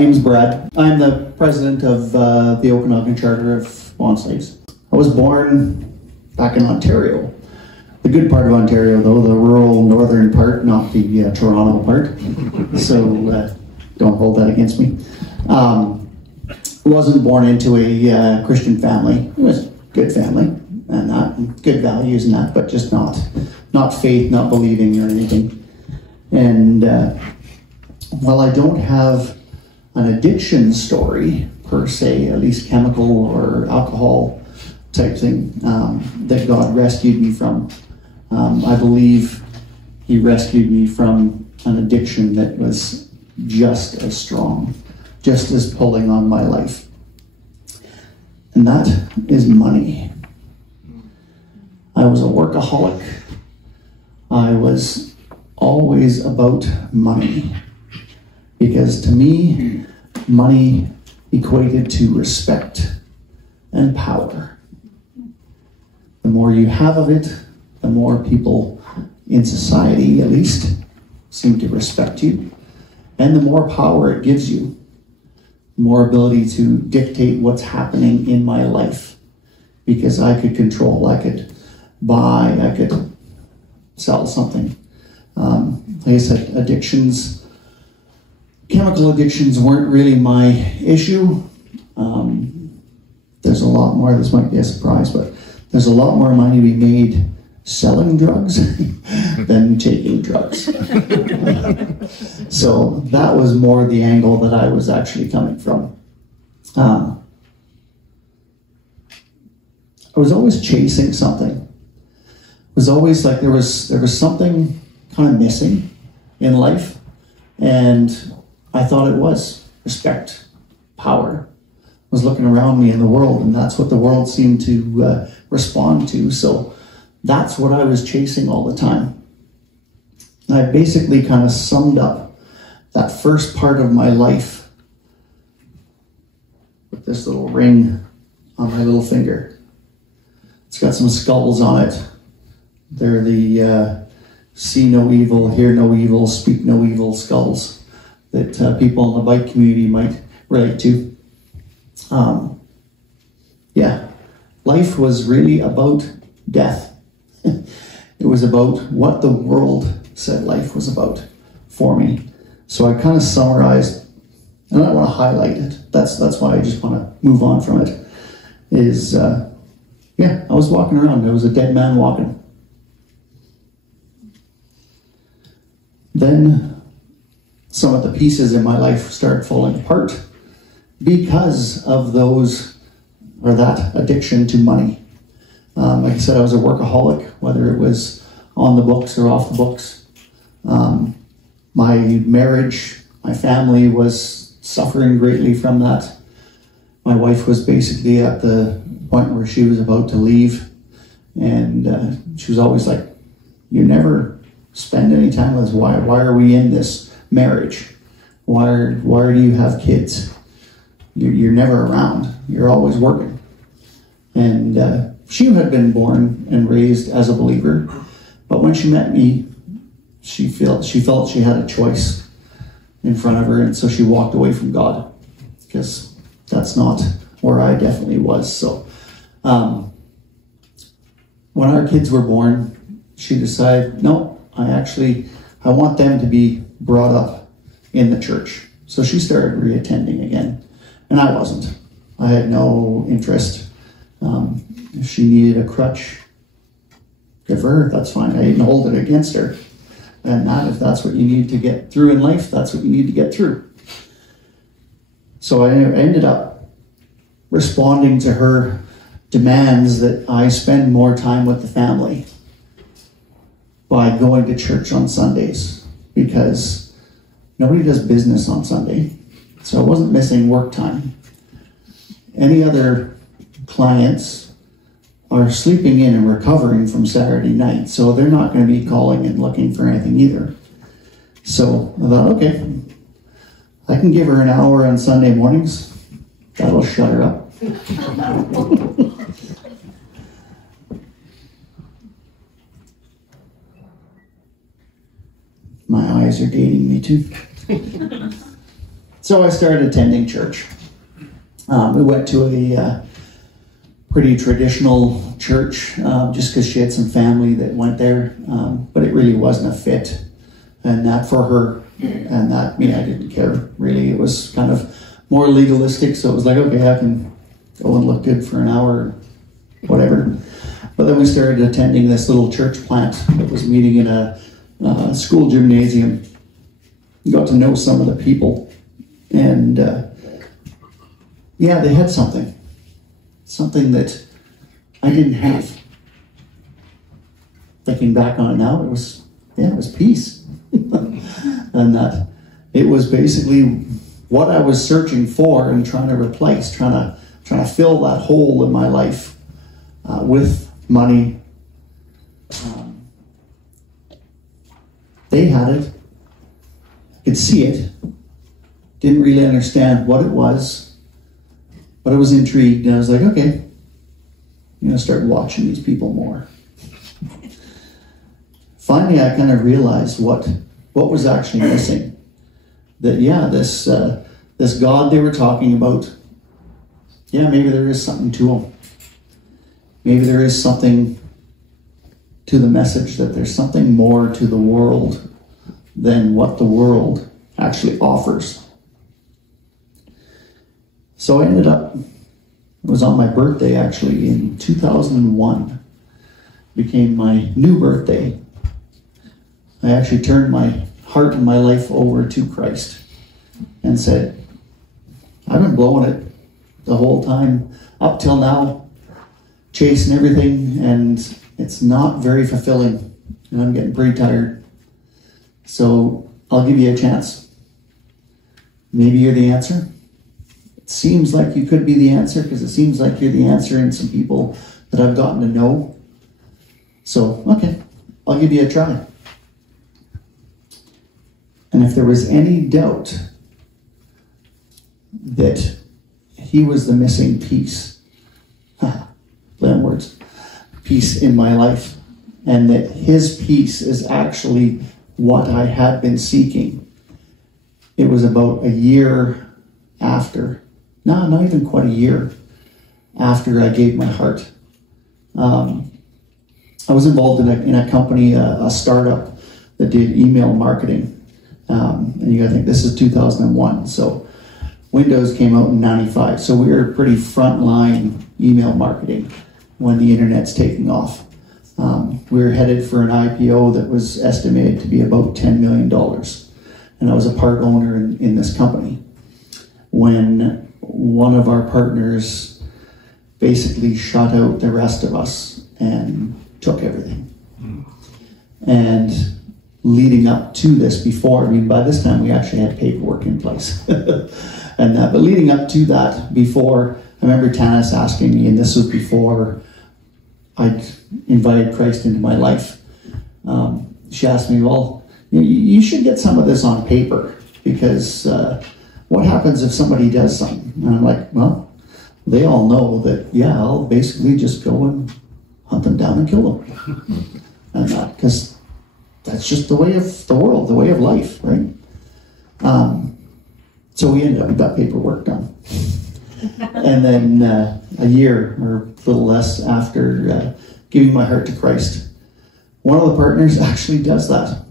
name's Brad. I'm the president of the Okanagan Charter of Bondslaves. I was born back in Ontario. The good part of Ontario, though, the rural northern part, not the Toronto part. So don't hold that against me. Wasn't born into a Christian family. It was a good family and that, good values and that, but just not faith, not believing or anything. And while I don't have an addiction story per se, at least chemical or alcohol type thing, that God rescued me from, I believe He rescued me from an addiction that was just as strong, just as pulling on my life. And that is money. I was a workaholic. I was always about money. Because to me, money equated to respect and power. The more you have of it, the more people in society, at least, seem to respect you. And the more power it gives you. More ability to dictate what's happening in my life. Because I could control, I could buy, I could sell something. Like I said, addictions, chemical addictions weren't really my issue. There's a lot more, this might be a surprise, but there's a lot more money to be made selling drugs than taking drugs. So that was more the angle that I was actually coming from. I was always chasing something. It was always like there was something kind of missing in life, and I thought it was respect, power. I was looking around me in the world, and that's what the world seemed to respond to. So that's what I was chasing all the time. And I basically kind of summed up that first part of my life with this little ring on my little finger. It's got some skulls on it. They're the see no evil, hear no evil, speak no evil skulls that people in the bike community might relate to. Yeah, life was really about death. It was about what the world said life was about for me. So I kind of summarized, and I don't want to highlight it. That's why I just want to move on from it. Yeah, I was walking around. There was a dead man walking. Then some of the pieces in my life started falling apart because of that addiction to money. Like I said, I was a workaholic, whether it was on the books or off the books. My marriage, my family was suffering greatly from that. My wife was basically at the point where she was about to leave, and she was always like, "You never spend any time with us. Why are we in this marriage? Why do you have kids? You're never around. You're always working." And she had been born and raised as a believer, but when she met me, she felt she had a choice in front of her, and so she walked away from God, because that's not where I definitely was. So when our kids were born, she decided, no, I want them to be brought up in the church. So she started reattending again, and I wasn't. I had no interest. If she needed a crutch, good for her, that's fine. I didn't hold it against her. And if that's what you need to get through in life, that's what you need to get through. So I ended up responding to her demands that I spend more time with the family by going to church on Sundays, because nobody does business on Sunday. So I wasn't missing work time. Any other clients are sleeping in and recovering from Saturday night, so they're not going to be calling and looking for anything either. So I thought, okay, I can give her an hour on Sunday mornings. That'll shut her up. My eyes are dating me too. So I started attending church. We went to a pretty traditional church just because she had some family that went there, but it really wasn't a fit, and that for her, and that, I didn't care really. It was kind of more legalistic, so it was like, okay, I can go and look good for an hour or whatever. But then we started attending this little church plant that was meeting in a school gymnasium. Got to know some of the people, and they had something that I didn't have. Thinking back on it now, it was peace. And that it was basically what I was searching for and trying to replace, trying to fill that hole in my life with money. They had it. I could see it. Didn't really understand what it was, but I was intrigued, and I was like, okay, I'm going to start watching these people more. Finally, I kind of realized what was actually missing. That, this God they were talking about, maybe there is something to him. Maybe there is something to the message, that there's something more to the world than what the world actually offers. So I ended up, it was on my birthday actually, in 2001. Became my new birthday. I actually turned my heart and my life over to Christ and said, I've been blowing it the whole time up till now, chasing everything, and it's not very fulfilling, and I'm getting pretty tired. So I'll give you a chance. Maybe you're the answer. It seems like you could be the answer, because it seems like you're the answer in some people that I've gotten to know. So, okay, I'll give you a try. And if there was any doubt that he was the missing piece, words, piece in my life, and that his piece is actually what I had been seeking, it was about a year after, not even quite a year after I gave my heart. I was involved in a company, a startup that did email marketing. And you gotta think, this is 2001, so Windows came out in 95, so we were pretty frontline email marketing when the internet's taking off. We were headed for an IPO that was estimated to be about $10 million, and I was a part owner in this company when one of our partners basically shut out the rest of us and took everything. And leading up to this, by this time we actually had paperwork in place. But leading up to that, before, I remember Tanis asking me, and this was before I'd invited Christ into my life. She asked me, well, you should get some of this on paper, because what happens if somebody does something? And I'm like, well, they all know that, I'll basically just go and hunt them down and kill them. And that, because that's just the way of the world, the way of life, right? So we ended up with that paperwork done. And then a year or a little less after giving my heart to Christ, one of the partners actually does that.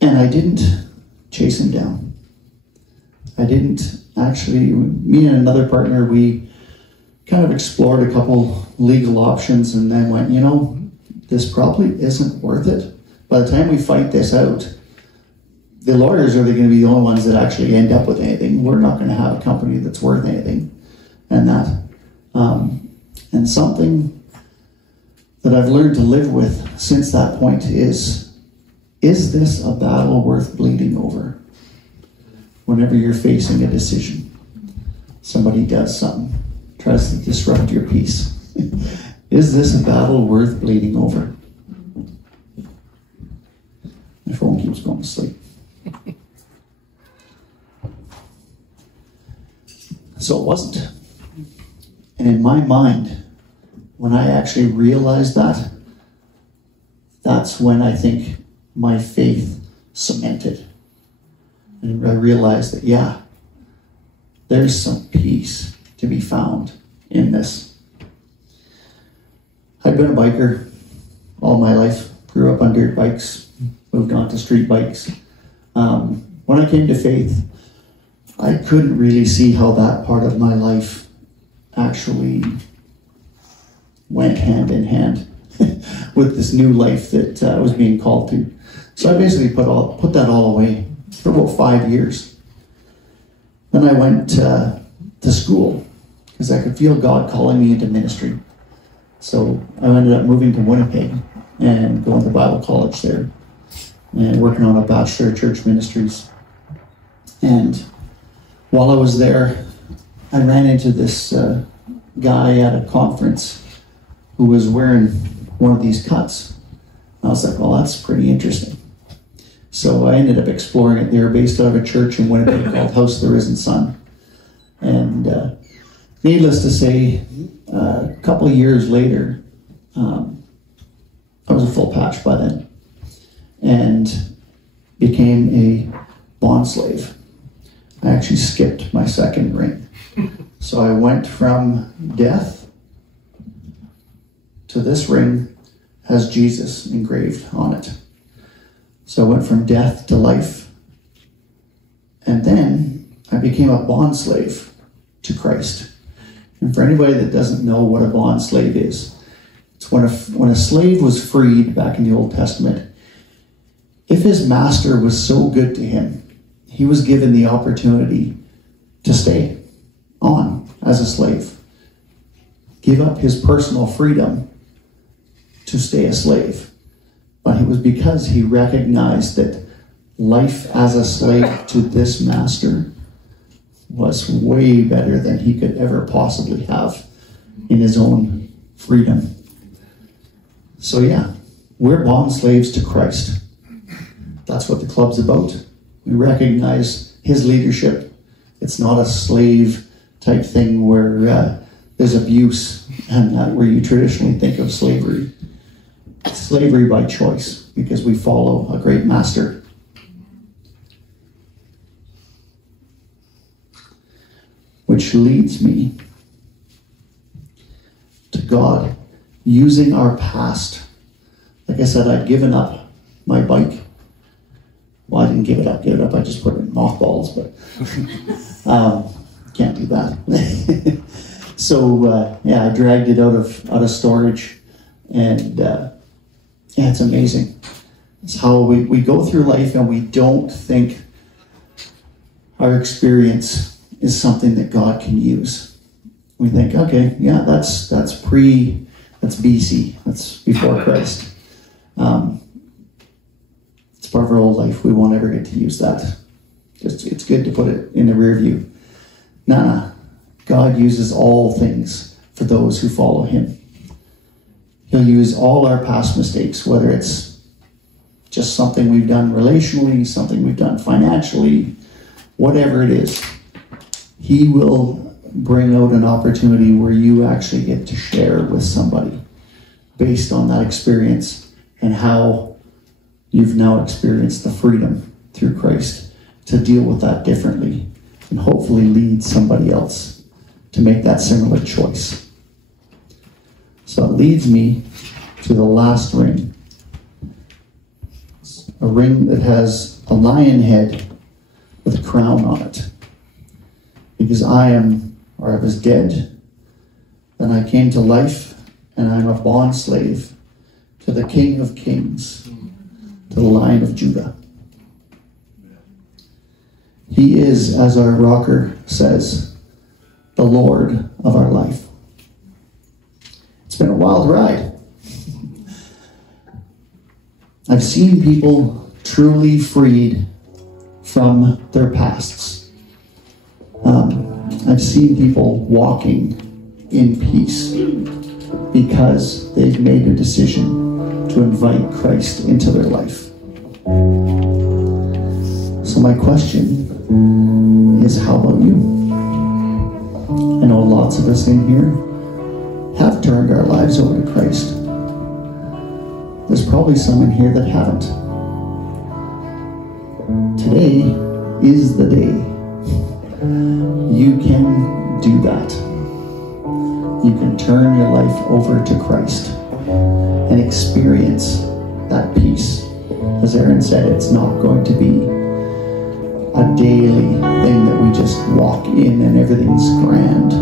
And I didn't chase him down. I didn't actually, me and another partner, we kind of explored a couple legal options and then went, this probably isn't worth it. By the time we fight this out, the lawyers are going to be the only ones that actually end up with anything. We're not going to have a company that's worth anything. And that. And something that I've learned to live with since that point is this a battle worth bleeding over? Whenever you're facing a decision, somebody does something, tries to disrupt your peace. Is this a battle worth bleeding over? My phone keeps going to sleep. So it wasn't. And in my mind, when I actually realized that, that's when I think my faith cemented. And I realized that, yeah, there's some peace to be found in this. I've been a biker all my life. Grew up on dirt bikes, moved on to street bikes. When I came to faith, I couldn't really see how that part of my life actually went hand in hand with this new life that I was being called to. So I basically put that all away for about 5 years. Then I went to school because I could feel God calling me into ministry. So I ended up moving to Winnipeg and going to Bible college there and working on a Bachelor of Church Ministries. And while I was there, I ran into this guy at a conference who was wearing one of these cuts. I was like, well, that's pretty interesting. So I ended up exploring it. They were based out of a church in Winnipeg called House of the Risen Sun. And needless to say, a couple of years later, I was a full patch by then and became a bondslave. I actually skipped my second ring. So I went from death to this ring has Jesus engraved on it. So I went from death to life. And then I became a bondslave to Christ. And for anybody that doesn't know what a bondslave is, it's when a slave was freed back in the Old Testament, if his master was so good to him, he was given the opportunity to stay on as a slave. Give up his personal freedom to stay a slave. But it was because he recognized that life as a slave to this master was way better than he could ever possibly have in his own freedom. So yeah, we're bond slaves to Christ. That's what the club's about. We recognize his leadership. It's not a slave type thing where there's abuse and where you traditionally think of slavery. It's slavery by choice because we follow a great master. Which leads me to God using our past. Like I said, I'd given up my bike. Well, I didn't give it up. I just put it in mothballs, but can't do that. So yeah, I dragged it out of storage, and yeah, it's amazing. It's how we go through life and we don't think our experience is something that God can use. We think, okay, yeah, that's BC, that's before Christ. It's part of our old life. We won't ever get to use that. It's good to put it in the rear view. Nah, God uses all things for those who follow him. He'll use all our past mistakes, whether it's just something we've done relationally, something we've done financially, whatever it is. He will bring out an opportunity where you actually get to share with somebody based on that experience and how you've now experienced the freedom through Christ to deal with that differently and hopefully lead somebody else to make that similar choice. So it leads me to the last ring. It's a ring that has a lion head with a crown on it. Because I was dead, then I came to life, and I'm a bond slave to the King of Kings, to the Lion of Judah. He is, as our rocker says, the Lord of our life. It's been a wild ride. I've seen people truly freed from their pasts. I've seen people walking in peace because they've made a decision to invite Christ into their life. So my question is, how about you? I know lots of us in here have turned our lives over to Christ. There's probably some in here that haven't. Today is the day. You can do that. You can turn your life over to Christ and experience that peace. As Aaron said, it's not going to be a daily thing that we just walk in and everything's grand.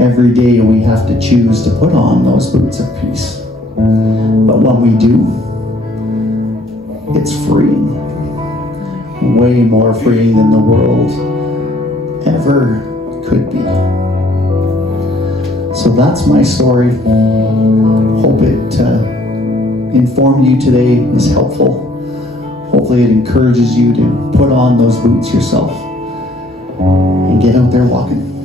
Every day we have to choose to put on those boots of peace. But when we do, it's freeing. Way more freeing than the world ever could be. So that's my story. Hope it informed you today, is helpful. Hopefully it encourages you to put on those boots yourself and get out there walking.